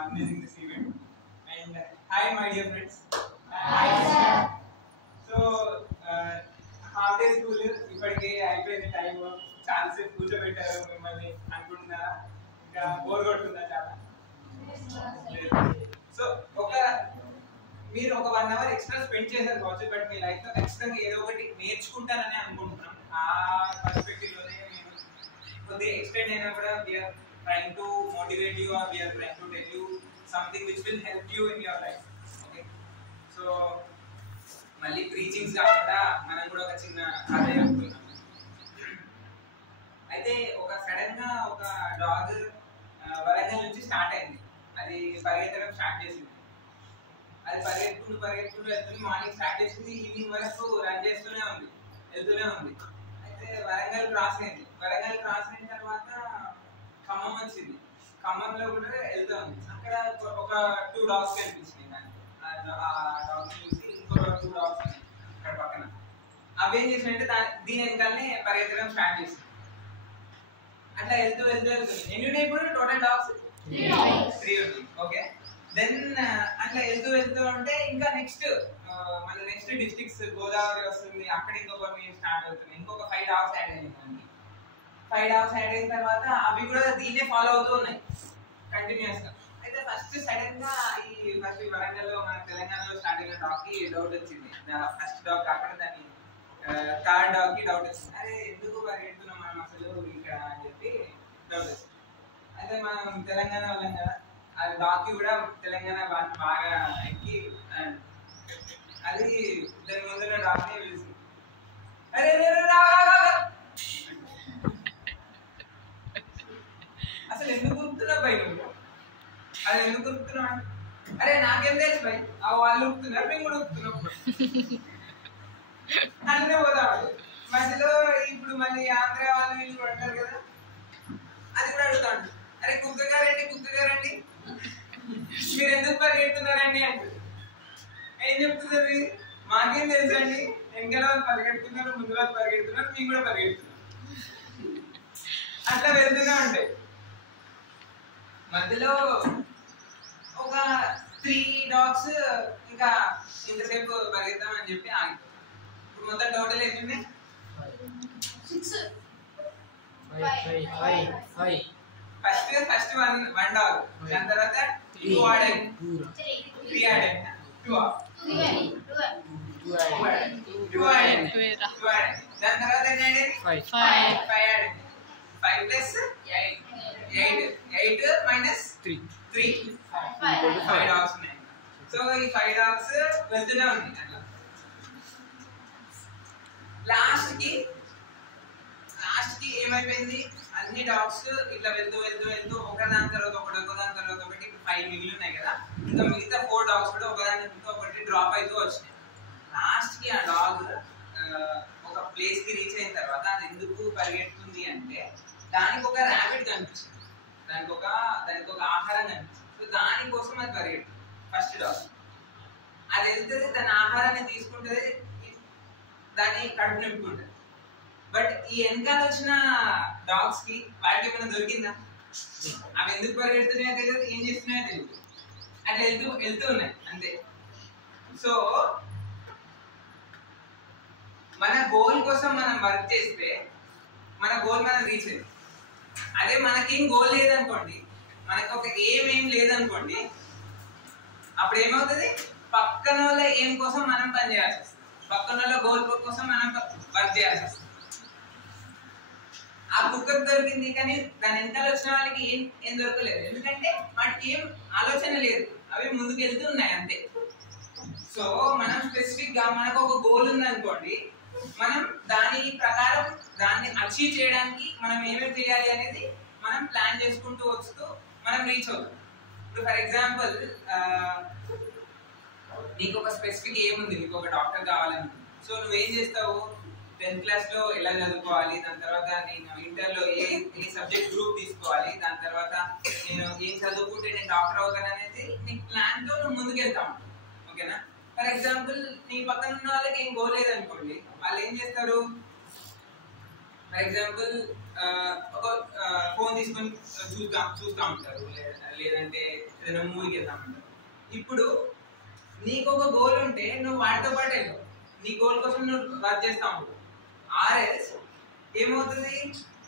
organizing this event. And hi, my dear friends. Hi, sir. So, half day school ఇప్పటికే అయిపోయింది time. చాలాసేపు కూర్చోబెట్టారు మిమ్మల్ని అనుకుంటున్నారా? ఇంకా బోర్ కొడుతుందా చాలా? సో మీరు ఒక 1 hour ఎక్స్ట్రా స్పెండ్ చేశారు కావచ్చు, బట్ మీ లైఫ్ లో ఖచ్చితంగా ఏదో ఒకటి నేర్చుకుంటారని అనుకుంటున్నాం. ఆ పర్స్పెక్టివ్ లోనే నేను కొద్దిగా ఎక్స్టెండ్ అయినా కూడా we are trying to motivate you or we are trying to tell you something which will help you in your life. Okay, so మళ్ళీ ప్రీచింగ్స్ కాకుండా మనం కూడా ఒక చిన్న కథ చెప్పుకున్నాం. అయితే ఒక సడన్ గా ఒక డాగ్ వరంగల్ నుంచి స్టార్ట్ అయింది. అది పరిగెత్తడం స్టార్ట్ చేసింది. అది పరిగెత్తుకుంటూ వెళ్తుంది. మార్నింగ్ స్టార్ట్ చేసింది, ఈవినింగ్ వరకు రన్ చేస్తూనే ఉంది, వెళ్తూనే ఉంది. అయితే వరంగల్ క్రాస్ అయింది. వరంగల్ క్రాస్ అయిన తర్వాత ఖమ్మం వచ్చింది. ఖమ్మంలో కూడా వెళ్తూ ఉంది. అక్కడ ఒక 2 dogs కనిపించినాయి. ఆ డాగ్ చూసి ఇంకొక 2 dogs అక్కడ పక్కన. అవి ఏం చేసినట్టే దీని వెనకాలనే పరిగెత్తడం స్టార్ట్ చేసింది. అట్లా వెళ్తూ ఎన్ని ఉన్నాయి ఇప్పుడు టోటల్ డాగ్స్? 3 ఉన్నాయి. ఓకే, దెన్ అట్లా వెళ్తూ ఉంటే ఇంకా నెక్స్ట్ మన నెక్స్ట్ డిస్ట్రిక్ట్స్ గోదావరి వస్తుంది. అక్కడ ఇంకొకటి స్టార్ట్ అవుతుంది. ఇంకొక 5 dogs యాడ్ అయ్యింది. 5 dogs యాడ్ అయిన తర్వాత అవి కూడా దీన్నే ఫాలో అవుతూ ఉన్నాయి కంటిన్యూస్ గా. అయితే ఫస్ట్ సడన్ గా ఫస్ట్ వరంగల్ లో మన తెలంగాణలో స్టార్ట్ అయిన డాగ్ కి డౌట్ వచ్చింది. ఫస్ట్ డాగ్ కాకుండా దాని థర్డ్ డాగ్ కి డౌట్ వచ్చింది. అదే ఎందుకు పరిగెడుతున్నాం మనం అసలు ఇక్కడ అని చెప్పి డౌట్ వచ్చింది. అయితే మనం తెలంగాణ వాళ్ళం కదా, అది డాగ్ కి కూడా తెలంగాణ బాగా ఎక్కి అది దాని ముందున్న డాగ్ ని పిలిచింది. అరే అసలు ఎందుకు గుర్తున్నావు భయ్ నువ్వు? అది ఎందుకు గుర్తున్నావు? అరే నాకేం తెలుసు భయ్, వాళ్ళు ఉరుకుతున్నారు, మేము కూడా ఉరుకుతున్నాం అందుకే పోతాడు. మధ్యలో ఇప్పుడు మళ్ళీ ఆంధ్ర వాళ్ళు వీళ్ళు కూడా అంటారు కదా, అది కూడా అడుగుతాడు. అరే కుక్క గారండి మీరు ఎందుకు పరిగెడుతున్నారండి అంటే ఏం చెప్తుంది? మాకేం తెలుసు అండి, వెనకాల వాళ్ళు పరిగెడుతున్నారు, ముందు వాళ్ళు పరిగెడుతున్నారు, మేము కూడా పరిగెడుతున్నాం. అట్లా వెళ్తూనే ఉంటాయి. మధ్యలో ఒక 3 dogs ఇంకా ఇంతసేపు పరిగెత్తామని చెప్పి ఆగిపోయి. ఇప్పుడు మొత్తం టోటల్ ఎన్ని ఉన్నాయి? 6. ఫస్ట్ వన్ డాగ్, దాని తర్వాత 2 ఆడాయి, 3 ఆడాయి, 2 ఆడాయి, దాని తర్వాత ఎన్ని ఆడాయి? 5 ఆడాయి. 5 ప్లస్ 8 మైనస్ 3 5 dogs ఉన్నాయి. సో ఈ 5 dogs వెళ్తూనే ఉంది. అట్లా లాస్ట్ కి ఏమైపోయింది? అన్ని డాగ్స్ ఇట్లా వెళ్తూ ఒకదాని తర్వాత ఒకటి 5 మిగిలి ఉన్నాయి కదా. ఇంకా మిగతా 4 dogs కూడా ఒకదాని ఒకటి డ్రాప్ అవుతూ వచ్చినాయి. లాస్ట్ కి ఆ డాగ్ ఒక ప్లేస్ కి రీచ్ అయిన తర్వాత అది ఎందుకు పరిగెడుతుంది అంటే దానికి ఒక ర్యాబిట్ కనిపించింది, దానికి ఒక ఆహారం కనిపించింది. సో దానికోసం అది పరిగెడుతుంది. ఫస్ట్ డాగ్ అది వెళ్తుంది, తన ఆహారాన్ని తీసుకుంటుంది, దాన్ని కడుపు నింపుకుంటుంది. బట్ ఈ వెనకాల వచ్చిన డాగ్స్ కి వాటికి ఏమైనా దొరికిందా? అవి ఎందుకు పరిగెడుతున్నాయో తెలియదు, ఏం చేస్తున్నాయో తెలియదు, అట్లా వెళ్తూ ఉన్నాయి అంతే. సో మన గోల్ కోసం మనం వర్క్ చేస్తే మన గోల్ మనం రీచ్ అయ్యింది. అదే మనకేం గోల్ లేదనుకోండి, మనకు ఒక ఏం లేదనుకోండి, అప్పుడు ఏమవుతుంది? పక్కన వాళ్ళ ఏం కోసం మనం పని చేయాల్సి వస్తుంది, పక్కన వాళ్ళ గోల్ కోసం మనం వర్క్ చేయాల్సి వస్తుంది. ఆ కుక్కకు దొరికింది కానీ దాని వెనకాల వచ్చిన వాళ్ళకి ఏం దొరకలేదు, ఎందుకంటే వాటికి ఏం ఆలోచన లేదు, అవి ముందుకు వెళ్తూ ఉన్నాయి అంతే. సో మనం స్పెసిఫిక్ గా మనకు ఒక గోల్ ఉందనుకోండి, మనం దాని ప్రకారం దాన్ని అచీవ్ చేయడానికి మనం ఏమేమి చేయాలి అనేది మనం ప్లాన్ చేసుకుంటూ వస్తూ మనం రీచ్ అవుతాం. ఇప్పుడు ఫర్ ఎగ్జాంపుల్ నీకు ఒక స్పెసిఫిక్ ఏముంది, నీకు ఒక డాక్టర్ కావాలని. సో నువ్వేం చేస్తావు? 10th class లో ఎలా చదువుకోవాలి, దాని తర్వాత నేను ఇంటర్లో ఏ సబ్జెక్ట్ గ్రూప్ తీసుకోవాలి, దాని తర్వాత నేను ఏం చదువుకుంటే నేను డాక్టర్ అవుతాను అనేది నీకు ప్లాన్ తో నువ్వు ముందుకు వెళ్తావు. ఓకేనా? ఫర్ ఎగ్జాంపుల్ నీ పక్కన ఉన్న వాళ్ళకి ఏం గోల్ లేదనుకోండి, వాళ్ళు ఏం చేస్తారు? ఫర్ ఎగ్జాంపుల్ ఒక ఫోన్ తీసుకొని చూస్తూ ఉంటారు, లేదంటే ఏదైనా మూవీకి వెళ్తామంటారు. ఇప్పుడు నీకు ఒక గోల్ ఉంటే నువ్వు వాటితో పాటు వెళ్ళు, నీ గోల్ కోసం నువ్వు వర్క్ చేస్తా ఉంటావు. ఆర్ఎస్ ఏమవుతుంది,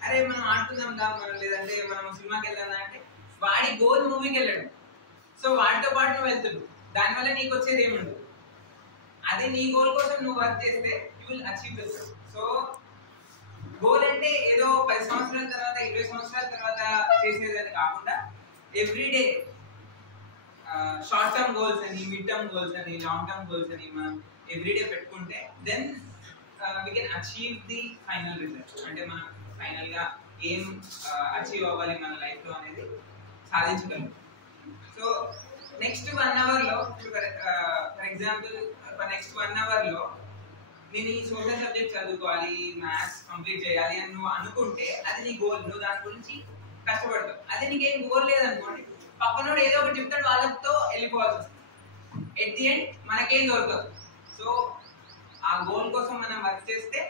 అరే మనం ఆడుకుందాం కా, మనం లేదంటే మనం సినిమాకి వెళ్దాం అంటే వాడి గోల్ మూవీకి వెళ్ళడం. సో వాటితో పాటు నువ్వు వెళ్తున్నావు, దానివల్ల నీకు వచ్చేది ఏముండదు. అదే నీ గోల్ కోసం నువ్వు వర్క్ చేస్తే you will achieve this. So goal అంటే ఏదో 10 సంవత్సరాల తర్వాత 20 సంవత్సరాల తర్వాత చేసేదని కాకుండా ఎవ్రీడే షార్ట్ టర్మ్ గోల్స్ అని, మిడ్ టర్మ్ గోల్స్ అని, లాంగ్ టర్మ్ గోల్స్ అని మనం ఎవ్రీడే పెట్టుకుంటే then we can achieve the final result. అంటే మనం ఫైనల్ గా ఏం అచీవ్ అవ్వాలి మన లైఫ్ లో అనేది సాధించగలం. సో నెక్స్ట్ 1 అవర్ లో ఫర్ ఎగ్జాంపుల్ నెక్స్ట్ 1 అవర్ లో నేను ఈ సోషల్ సబ్జెక్ట్ చదువుకోవాలి, మ్యాథ్స్ కంప్లీట్ చేయాలి అని నువ్వు అనుకుంటే అది నీ గోల్, నువ్వు దాని గురించి కష్టపడతావు. అదే నీకేం గోల్ లేదనుకోండి, పక్కనోడు ఏదో ఒకటి చెప్తాడు, వాళ్ళతో వెళ్ళిపోవాల్సి వస్తుంది. ఎట్ ది ఎండ్ మనకేం దొరకదు. సో ఆ గోల్ కోసం మనం వర్క్ చేస్తే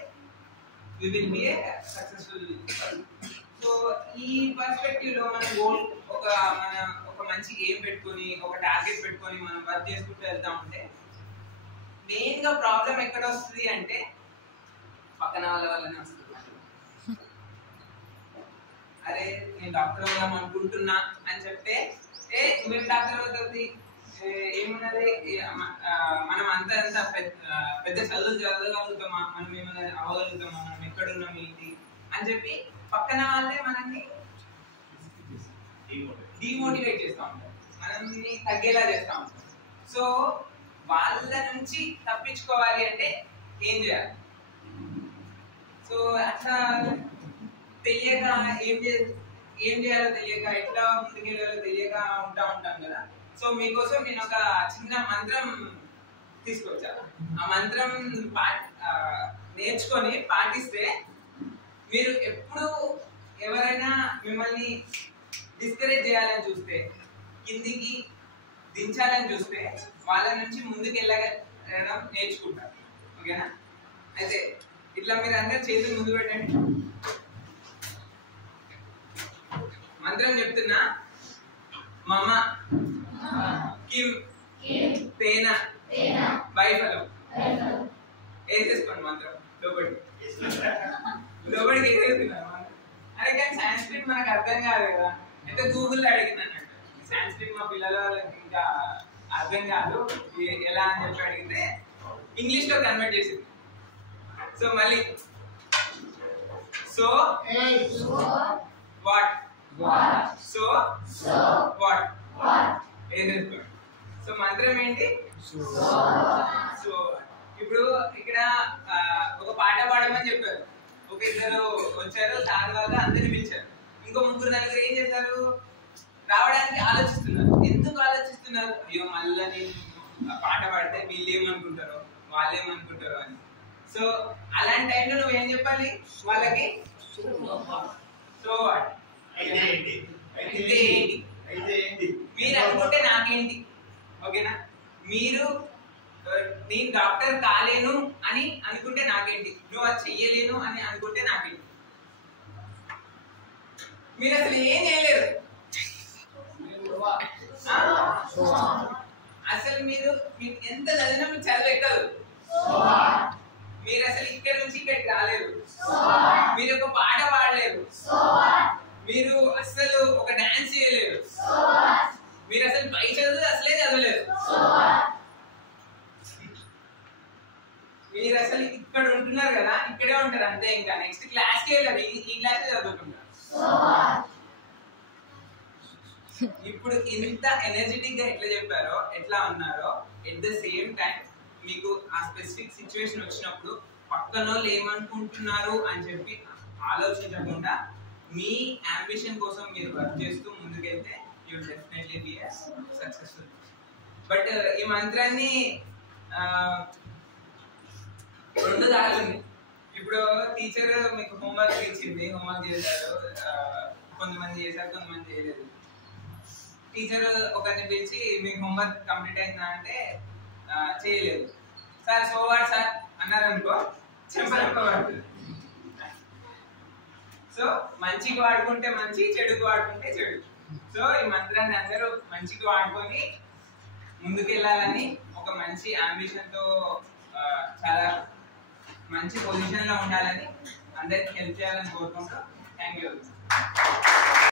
we will be a successful. So ఈ పర్స్పెక్టివ్ లో మన గోల్ ఒక మంచి ఎయిమ్ పెట్టుకొని, ఒక టార్గెట్ పెట్టుకొని మనం వర్క్ చేసుకుంటూ వెళ్తా ఉంటే మెయిన్ గా ప్రాబ్లం ఎక్కడ వస్తుంది అంటే పక్కన వాళ్ళ వల్లనే వస్తుంది. అరే నేను డాక్టర్ అవుదాం అనుకుంటున్నా అని చెప్తే, నువ్వేం డాక్టర్ అవుతుంది, ఏమున్నది, మనం అంతా పెద్ద చదువులు చదవగలుగుతామా, మనం ఏమైనా అవ్వగలుగుతామా, మనం ఎక్కడున్నాం ఏంటి అని చెప్పి పక్కన వాళ్ళే మనల్ని డిమోటివేట్ చేస్తూ ఉంటారు, మనల్ని తగ్గేలా చేస్తూ ఉంటారు. సో వాళ్ళ నుంచి తప్పించుకోవాలి అంటే ఏం చేయాలి? సో అట్లా తెలియక ఏం చేయాలో తెలియక, ఎట్లా ముందుకెళ్ళాలో తెలియక ఉంటాం కదా. సో మీకోసం నేను ఒక చిన్న మంత్రం తీసుకొచ్చాను. ఆ మంత్రం నేర్చుకొని పాటిస్తే మీరు ఎప్పుడు ఎవరైనా మిమ్మల్ని డిస్కరేజ్ చేయాలని చూస్తే, కిందికి దించాలని చూస్తే వాళ్ళ నుంచి ముందుకు వెళ్ళడం నేర్చుకుంటారు. ఓకేనా? అయితే ఇట్లా మీరు అందరు చేతులు ముందు పెట్టండి. మంత్రం చెప్తున్నా. మమ కిం తేన వైఫలం. వేసేసుకోండి మంత్రం లోపలికి వేసేస్తున్నారు. అరే కానీ సాంస్క్రిట్ మనకు అర్థం కాదు కదా, అయితే గూగుల్లో అడిగింది అన్నట్టు. సాంస్క్రిట్ మా పిల్లల వాళ్ళకి ఇంకా అర్థం కాదు ఎలా అని చెప్పి అడిగితే ఇంగ్లీష్ లో కన్వర్ట్ చేసింది. సో మళ్ళీ సో వాట్, సో వాట్ వేసేసుకోండి. సో మంత్రం ఏంటి? సో ఇప్పుడు ఇక్కడ ఒక పాట పాడమని చెప్పారు. ఒక ఇద్దరు వచ్చారు, సార్ వాళ్ళు అందరిని పిలిచారు. ఇంకో 3-4 ఏం చేశారు, రావడానికి ఆలోచిస్తున్నారు. ఎందుకు ఆలోచిస్తున్నారు? అయ్యో మళ్ళీ నేను పాట పాడితే వీళ్ళు ఏమనుకుంటారో, వాళ్ళు ఏమనుకుంటారో అని. సో అలాంటి టైంలో నువ్వేం చెప్పాలి వాళ్ళకి? సో వాట్, మీరు అనుకుంటే నాకేంటి. ఓకేనా? మీరు నేను డాక్టర్ కాలేను అని అనుకుంటే నాకేంటి, నువ్వు అది చెయ్యలేను అని అనుకుంటే నాకేంటి. మీరు అసలు ఏం చేయలేరు. అసలు మీకు ఎంత చదివినా మీకు చదువు ఎక్కదు. మీరు అసలు ఇక్కడ నుంచి ఇక్కడికి రాలేరు. మీరు ఒక పాట పాడలేరు. మీరు అసలు ఒక డాన్స్ చేయలేరు. మీరు అసలు పై చదువు అసలే చదవలేరు. మీరు అసలు ఇక్కడ ఉంటున్నారు కదా, ఇక్కడే ఉంటారు అంతే. ఇంకా నెక్స్ట్ క్లాస్కి వెళ్ళారు, ఈ క్లాస్ చదువుకుంటారు. ఇప్పుడు ఇంత ఎనర్జెటిక్ గా ఎట్లా చెప్పారో, ఎట్లా ఉన్నారో, ఎట్ ద సేమ్ టైం మీకు ఆ స్పెసిఫిక్ సిచ్యువేషన్ వచ్చినప్పుడు పక్కన వాళ్ళు ఏమనుకుంటున్నారు అని చెప్పి ఆలోచించకుండా మీ అంబిషన్ కోసం మీరు వర్క్ చేస్తూ ముందుకెళ్తే you will definitely be successful. But ఈ మంత్రాన్ని 2 దారులు ఉంది. ఇప్పుడు టీచర్ మీకు హోంవర్క్ ఇచ్చింది, హోంవర్క్ చేశారు, కొంతమంది చేశారు, కొంతమంది చేయలేదు. టీచర్ ఒకరిని పిలిచి మీకు హోంవర్క్ కంప్లీట్ అయిందా అంటే చేయలేదు. సార్ సో వాట్ సార్ అన్నారు అనుకో, చెప్పాలనుకోవాలి. సో మంచికి వాడుకుంటే మంచి, చెడుకు వాడుకుంటే చెడు. సో ఈ మంత్రాన్ని అందరూ మంచికి వాడుకొని ముందుకెళ్ళాలని, ఒక మంచి అంబిషన్ తో చాలా మంచి పొజిషన్ లో ఉండాలని, అందరికి హెల్ప్ చేయాలని కోరుకుంటూ థ్యాంక్ యూ.